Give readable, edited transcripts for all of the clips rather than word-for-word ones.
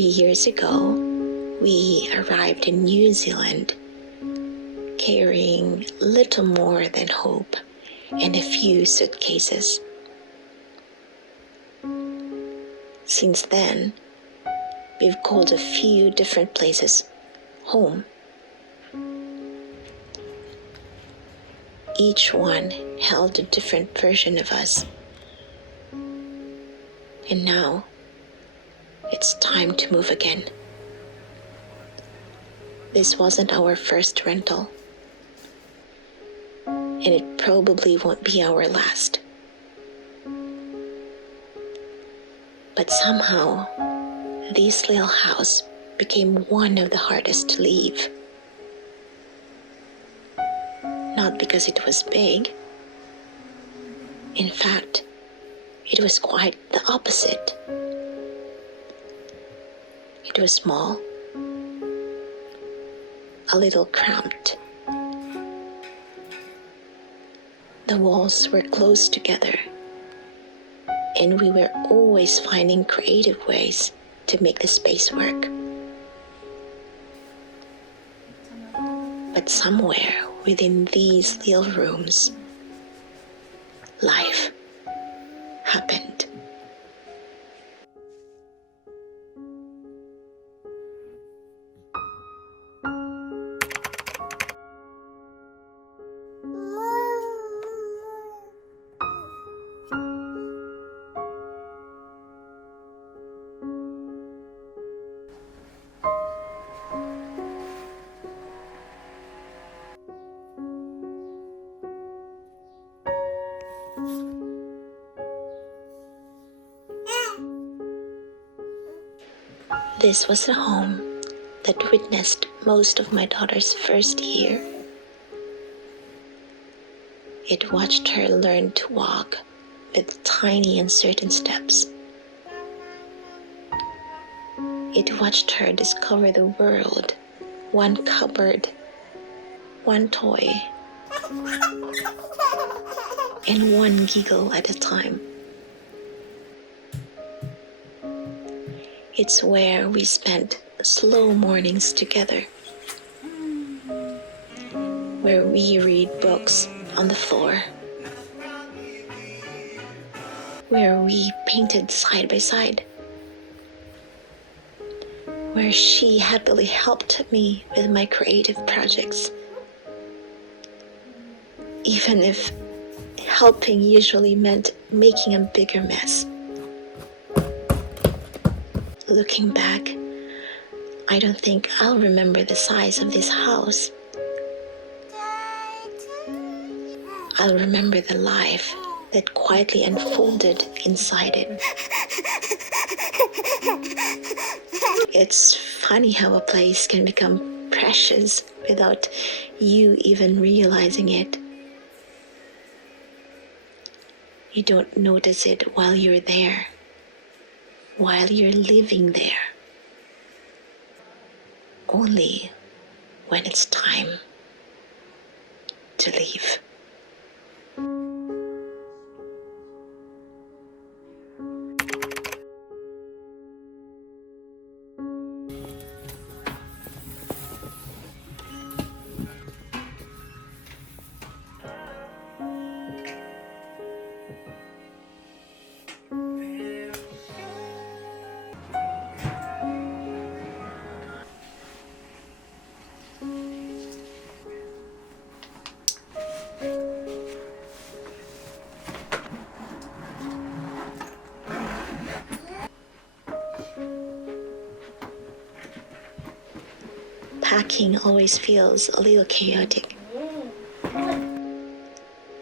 years ago, we arrived in New Zealand, carrying little more than hope and a few suitcases. Since then, we've called a few different places home. Each one held a different version of us. And now, it's time to move again. This wasn't our first rental, and it probably won't be our last. But somehow, this little house became one of the hardest to leave. Not because it was big. In fact, it was quite the opposite. It was small, a little cramped. The walls were close together, and we were always finding creative ways to make the space work. But somewhere within these little rooms, life happened. This was the home that witnessed most of my daughter's first year. It watched her learn to walk with tiny uncertain steps. It watched her discover the world, one cupboard, one toy, and one giggle at a time. It's where we spent slow mornings together, where we read books on the floor, where we painted side by side, where she happily helped me with my creative projects, even if helping usually meant making a bigger mess. Looking back, I don't think I'll remember the size of this house. I'll remember the life that quietly unfolded inside it. It's funny how a place can become precious without you even realizing it. You don't notice it while you're there, while you're living there. Only when it's time to leave. Packing always feels a little chaotic.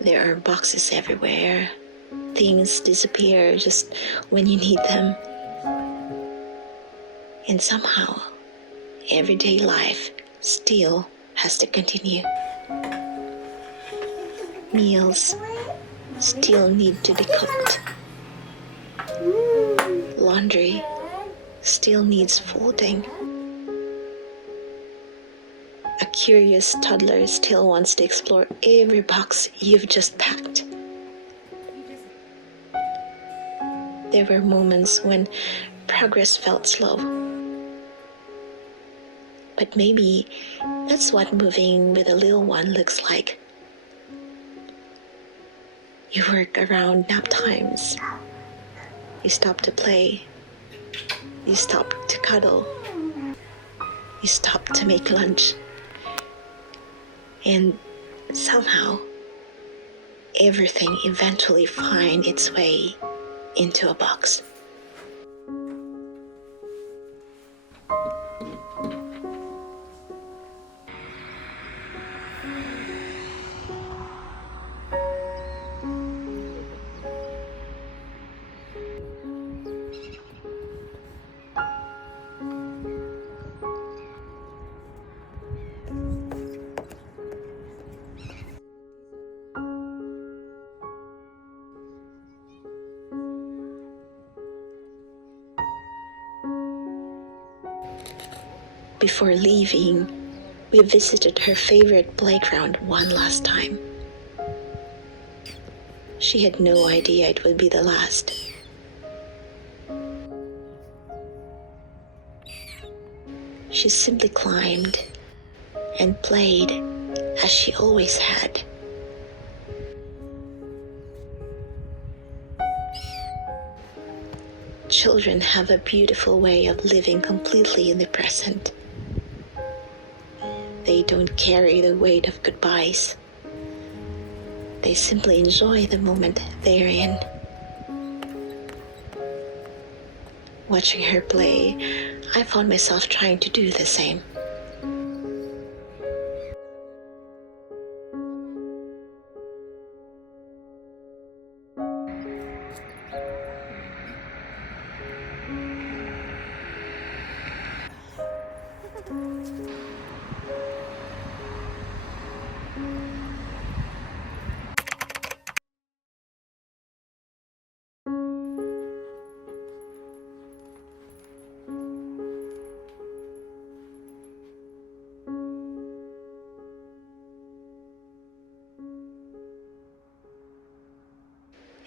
There are boxes everywhere. Things disappear just when you need them. And somehow, everyday life still has to continue. Meals still need to be cooked. Laundry still needs folding. A curious toddler still wants to explore every box you've just packed. There were moments when progress felt slow, But maybe that's what moving with a little one looks like. You work around nap times. You stop to play. You stop to cuddle. You stop to make lunch. And somehow, everything eventually finds its way into a box. Before leaving, we visited her favorite playground one last time. She had no idea it would be the last. She simply climbed and played as she always had. Children have a beautiful way of living completely in the present. They don't carry the weight of goodbyes. They simply enjoy the moment they're in. Watching her play, I found myself trying to do the same.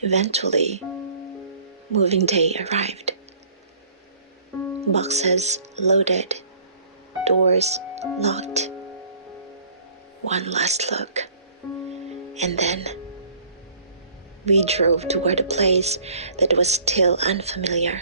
Eventually, moving day arrived. Boxes loaded, doors locked. One last look, and then we drove toward a place that was still unfamiliar.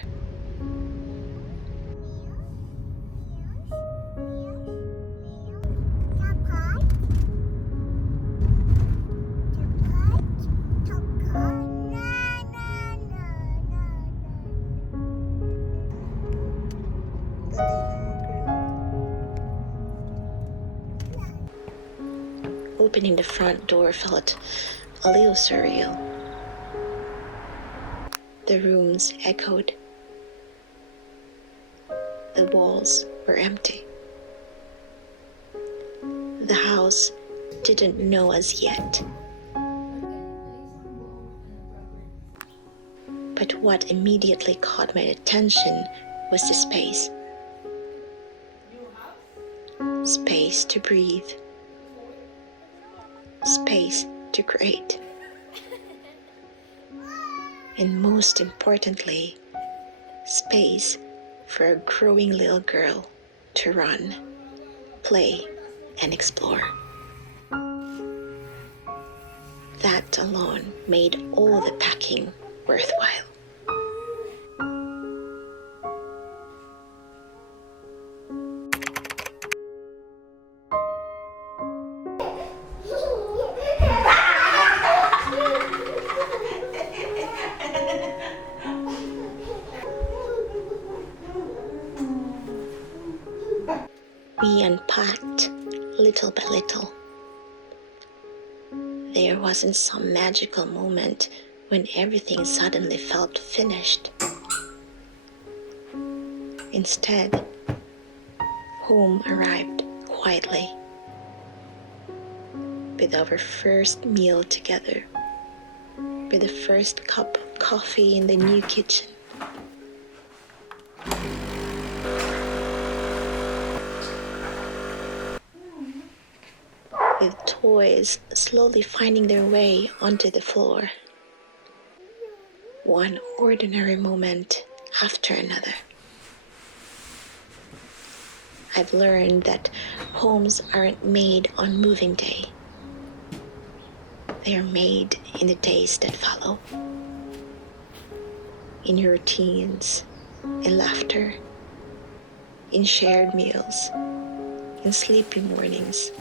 Opening the front door felt a little surreal. The rooms echoed. The walls were empty. The house didn't know us yet. But what immediately caught my attention was the space. Space to breathe. Space to create. And most importantly, space for a growing little girl to run, play, and explore. That alone made all the packing worthwhile. We unpacked little by little. There wasn't some magical moment when everything suddenly felt finished. Instead, home arrived quietly, with our first meal together, with the first cup of coffee in the new kitchen. With toys slowly finding their way onto the floor. One ordinary moment after another. I've learned that homes aren't made on moving day. They are made in the days that follow, in your routines, in laughter, in shared meals, in sleepy mornings,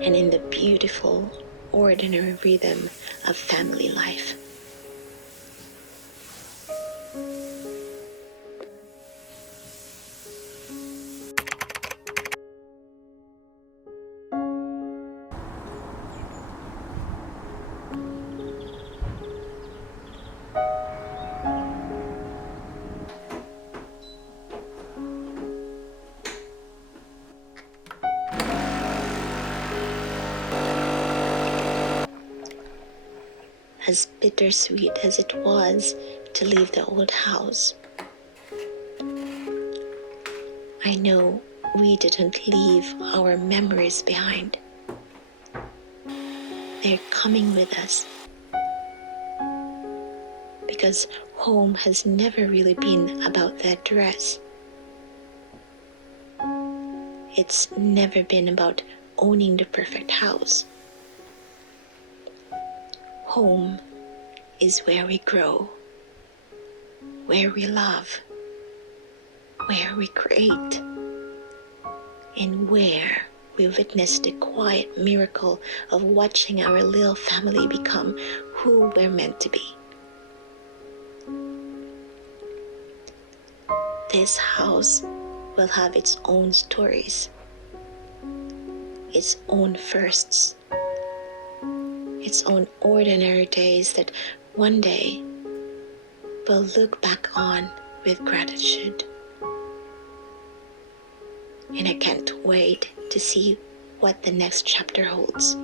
and in the beautiful, ordinary rhythm of family life. As bittersweet as it was to leave the old house, I know we didn't leave our memories behind. They're coming with us. Because home has never really been about the address. It's never been about owning the perfect house. Home is where we grow, where we love, where we create, and where we witness the quiet miracle of watching our little family become who we're meant to be. This house will have its own stories, its own firsts, its own ordinary days that one day we'll look back on with gratitude. And I can't wait to see what the next chapter holds.